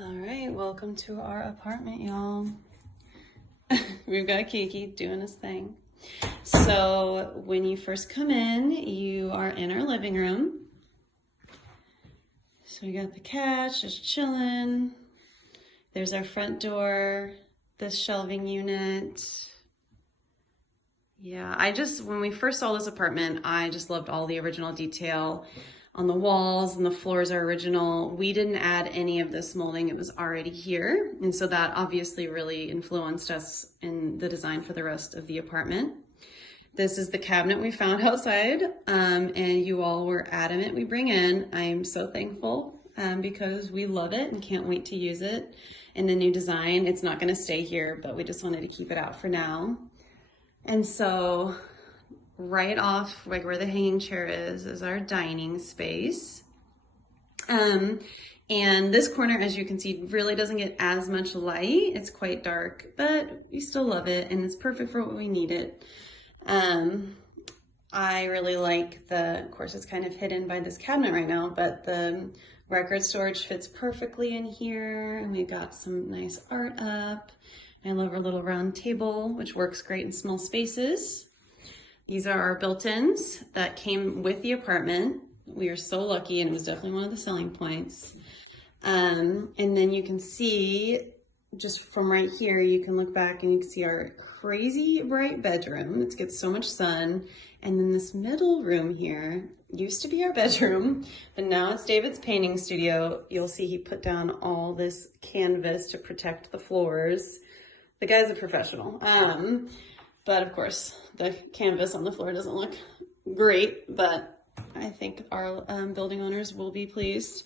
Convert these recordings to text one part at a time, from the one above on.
All right, welcome to our apartment, y'all. We've got Kiki doing his thing. So when you first come in, you are in our living room. So we got the cat just chilling. There's our front door, this shelving unit. Yeah, when we first saw this apartment, I just loved all the original detail on the walls, and the floors are original. We didn't add any of this molding, it was already here. And so that obviously really influenced us in the design for the rest of the apartment. This is the cabinet we found outside, and you all were adamant we bring in. I am so thankful because we love it and can't wait to use it in the new design. It's not gonna stay here, but we just wanted to keep it out for now. And so right off, like where the hanging chair is our dining space. And this corner, as you can see, really doesn't get as much light. It's quite dark, but we still love it and it's perfect for what we need it. I really like of course it's kind of hidden by this cabinet right now, but the record storage fits perfectly in here. And we've got some nice art up. I love our little round table, which works great in small spaces. These are our built-ins that came with the apartment. We are so lucky, and it was definitely one of the selling points. And then you can see, just from right here, you can look back and you can see our crazy bright bedroom. It gets so much sun. And then this middle room here used to be our bedroom, but now it's David's painting studio. You'll see he put down all this canvas to protect the floors. The guy's a professional. But of course, the canvas on the floor doesn't look great, but I think our building owners will be pleased.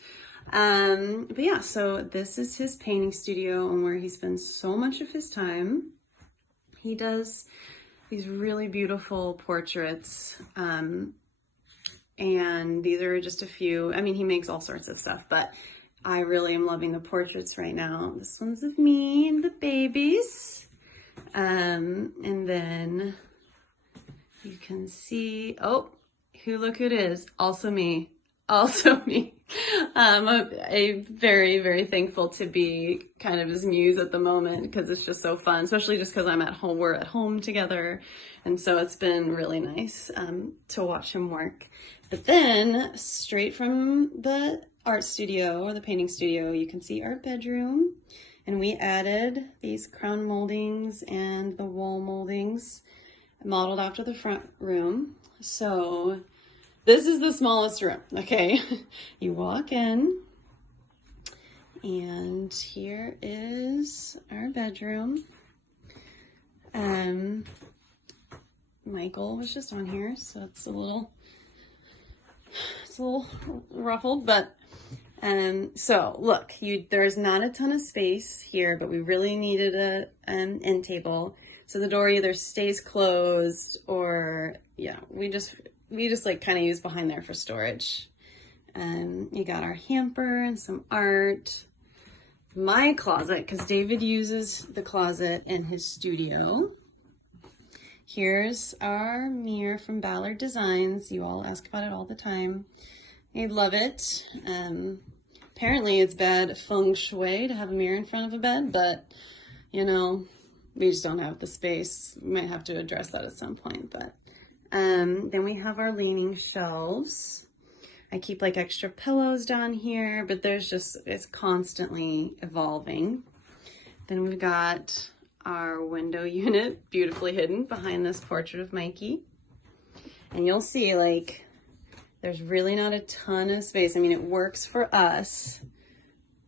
But yeah, so this is his painting studio and where he spends so much of his time. He does these really beautiful portraits. And these are just a few. I mean, he makes all sorts of stuff, but I really am loving the portraits right now. This one's of me and the babies. And then you can see, oh, look who it is. Also me. Also me. I'm very, very thankful to be kind of his muse at the moment because it's just so fun, especially just because I'm at home, we're at home together. And so it's been really nice to watch him work. But then straight from the art studio or the painting studio, you can see our bedroom. And we added these crown moldings and the wall moldings modeled after the front room. So this is the smallest room, okay? You walk in and here is our bedroom. Michael was just on here, so it's a little ruffled, but so look, there's not a ton of space here, but we really needed an end table. So the door either stays closed or, yeah, we just like kind of use behind there for storage. You got our hamper and some art. My closet, because David uses the closet in his studio. Here's our mirror from Ballard Designs. You all ask about it all the time. I love it. Apparently it's bad feng shui to have a mirror in front of a bed, but you know, we just don't have the space. We might have to address that at some point, but then we have our leaning shelves. I keep like extra pillows down here, but it's constantly evolving. Then we've got our window unit beautifully hidden behind this portrait of Mikey. And you'll see like there's really not a ton of space. I mean, it works for us.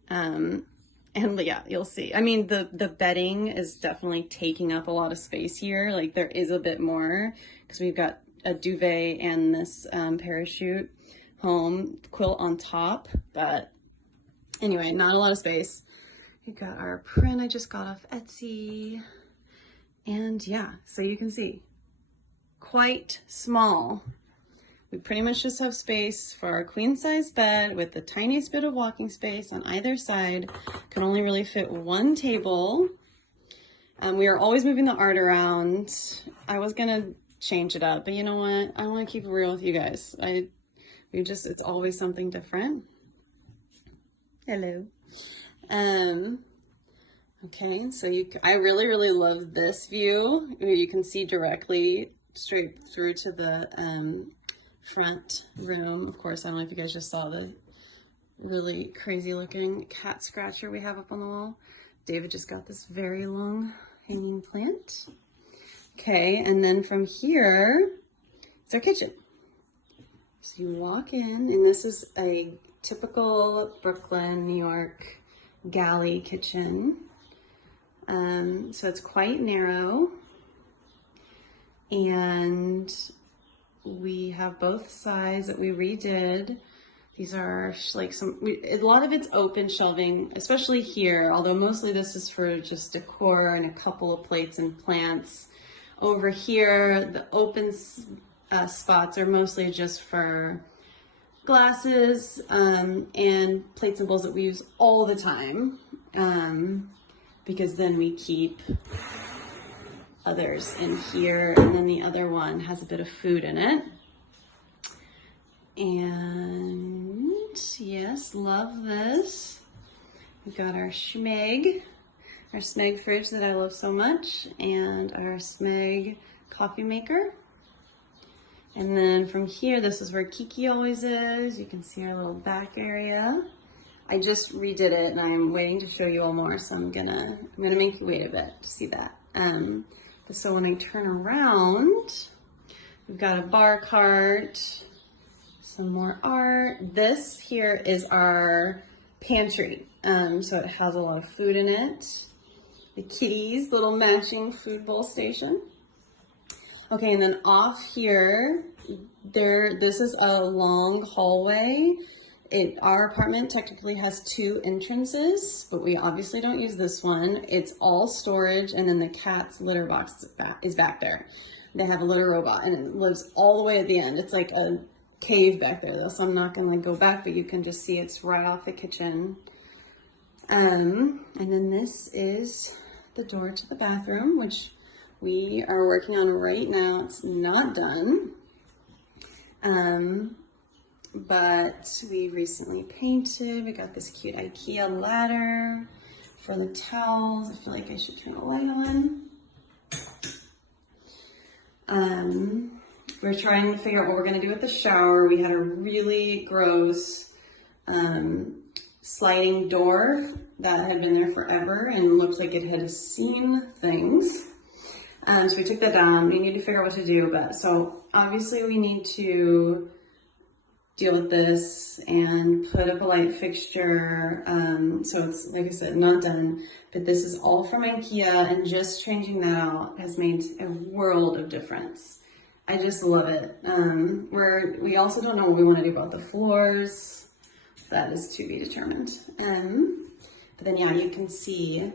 And yeah, you'll see. I mean, the bedding is definitely taking up a lot of space here. Like there is a bit more because we've got a duvet and this parachute home quilt on top. But anyway, not a lot of space. We've got our print I just got off Etsy. And yeah, so you can see, quite small. We pretty much just have space for our queen size bed with the tiniest bit of walking space on either side. Can only really fit one table. We are always moving the art around. I was gonna change it up, but you know what? I want to keep it real with you guys. It's always something different. Hello. Okay, so I really, really love this view. You can see directly straight through to the front room. Of course, I don't know if you guys just saw the really crazy looking cat scratcher we have up on the wall. David just got this very long hanging plant. Okay, and then from here, it's our kitchen. So you walk in, and this is a typical Brooklyn, New York galley kitchen. So it's quite narrow, and we have both sides that we redid. These are like a lot of it's open shelving, especially here, although mostly this is for just decor and a couple of plates and plants. Over here, the open spots are mostly just for glasses and plates and bowls that we use all the time, because then we keep others in here, and then the other one has a bit of food in it. And yes, love this. We've got our Schmeg, our Smeg fridge that I love so much, and our Smeg coffee maker. And then from here, this is where Kiki always is. You can see our little back area. I just redid it, and I'm waiting to show you all more, so I'm gonna make you wait a bit to see that. So when I turn around, we've got a bar cart, some more art. This here is our pantry. So it has a lot of food in it. The kitties' little matching food bowl station. Okay, and then off here, this is a long hallway. Our apartment technically has 2 entrances, but we obviously don't use this one. It's all storage, and then the cat's litter box is back there. They have a litter robot, and it lives all the way at the end. It's like a cave back there, though, so I'm not gonna go back, but you can just see it's right off the kitchen. And then this is the door to the bathroom, which we are working on right now. It's not done. But we recently painted. We got this cute IKEA ladder for the towels. I feel like I should turn the light on. We're trying to figure out what we're gonna do with the shower. We had a really gross sliding door that had been there forever and looked like it had seen things. So we took that down. We need to figure out what to do, so obviously we need to deal with this and put up a light fixture. So it's, like I said, not done, but this is all from IKEA, and just changing that out has made a world of difference. I just love it. We also don't know what we want to do about the floors. That is to be determined. But then, yeah, you can see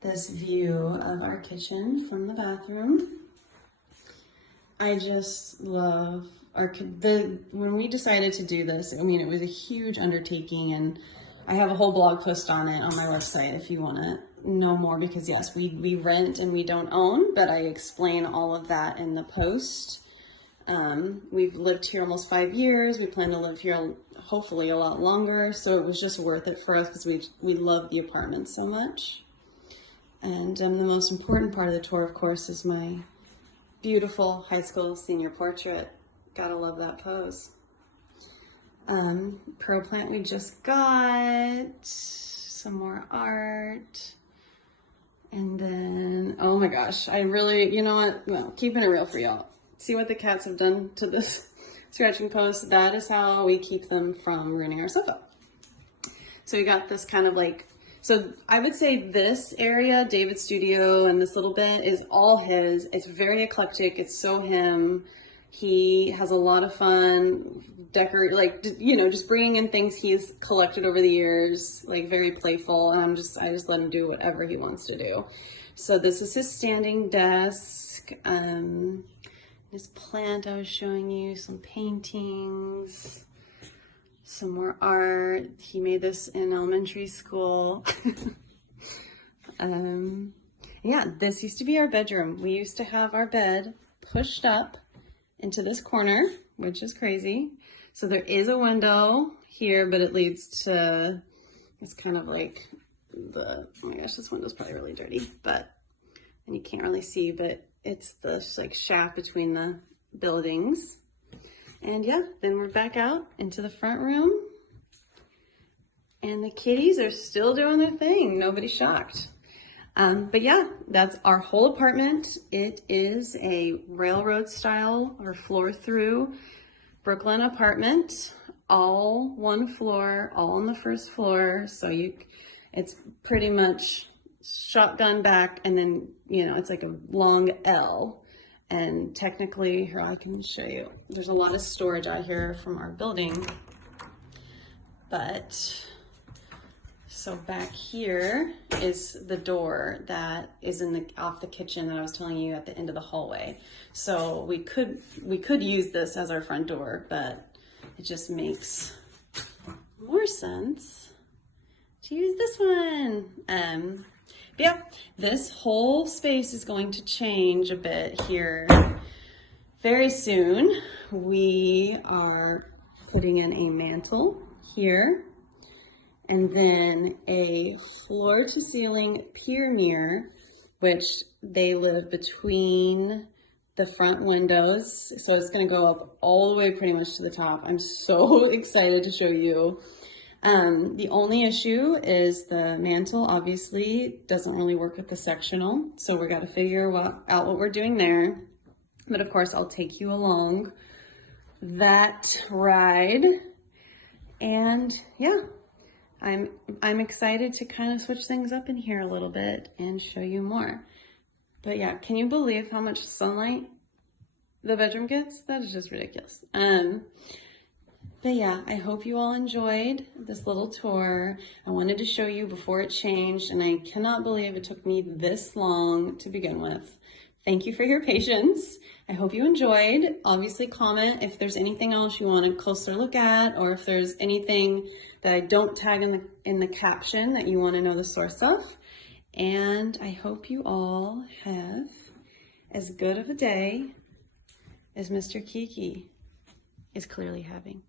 this view of our kitchen from the bathroom. I just love when we decided to do this, I mean, it was a huge undertaking, and I have a whole blog post on it on my website if you want to know more, because yes, we rent and we don't own, but I explain all of that in the post. We've lived here almost 5 years. We plan to live here hopefully a lot longer, so it was just worth it for us because we love the apartment so much. And the most important part of the tour, of course, is my beautiful high school senior portrait. Gotta love that pose. Pearl plant we just got, some more art. And then, oh my gosh, I really, you know what? Well, keeping it real for y'all. See what the cats have done to this scratching post. That is how we keep them from ruining our sofa. So we got this kind of like, so I would say this area, David's studio, and this little bit is all his. It's very eclectic. It's so him. He has a lot of fun just bringing in things he's collected over the years, like very playful. And I just let him do whatever he wants to do. So this is his standing desk. This plant I was showing you, some paintings, some more art. He made this in elementary school. Yeah, this used to be our bedroom. We used to have our bed pushed up into this corner, which is crazy. So there is a window here, but it leads to It's kind of like oh my gosh, this window's probably really dirty, and you can't really see, but it's the like shaft between the buildings. And yeah, then we're back out into the front room. And the kitties are still doing their thing. Nobody's shocked. But yeah, that's our whole apartment. It is a railroad style or floor through Brooklyn apartment, all one floor, all on the first floor. So it's pretty much shotgun back, and then, you know, it's like a long L. And technically, here, I can show you. There's a lot of storage out here from our building, but so back here is the door that is off the kitchen that I was telling you at the end of the hallway. So we could use this as our front door, but it just makes more sense to use this one. But yeah, this whole space is going to change a bit here very soon. We are putting in a mantle here, and then a floor to ceiling pier mirror, which they live between the front windows. So it's gonna go up all the way pretty much to the top. I'm so excited to show you. The only issue is the mantle obviously doesn't really work with the sectional. So we're gotta figure out what we're doing there. But of course, I'll take you along that ride. And yeah, I'm excited to kind of switch things up in here a little bit and show you more. But yeah, can you believe how much sunlight the bedroom gets? That is just ridiculous. But yeah, I hope you all enjoyed this little tour. I wanted to show you before it changed, and I cannot believe it took me this long to begin with. Thank you for your patience. I hope you enjoyed. Obviously, comment if there's anything else you want a closer look at, or if there's anything that I don't tag in the caption that you want to know the source of. And I hope you all have as good of a day as Mr. Kiki is clearly having.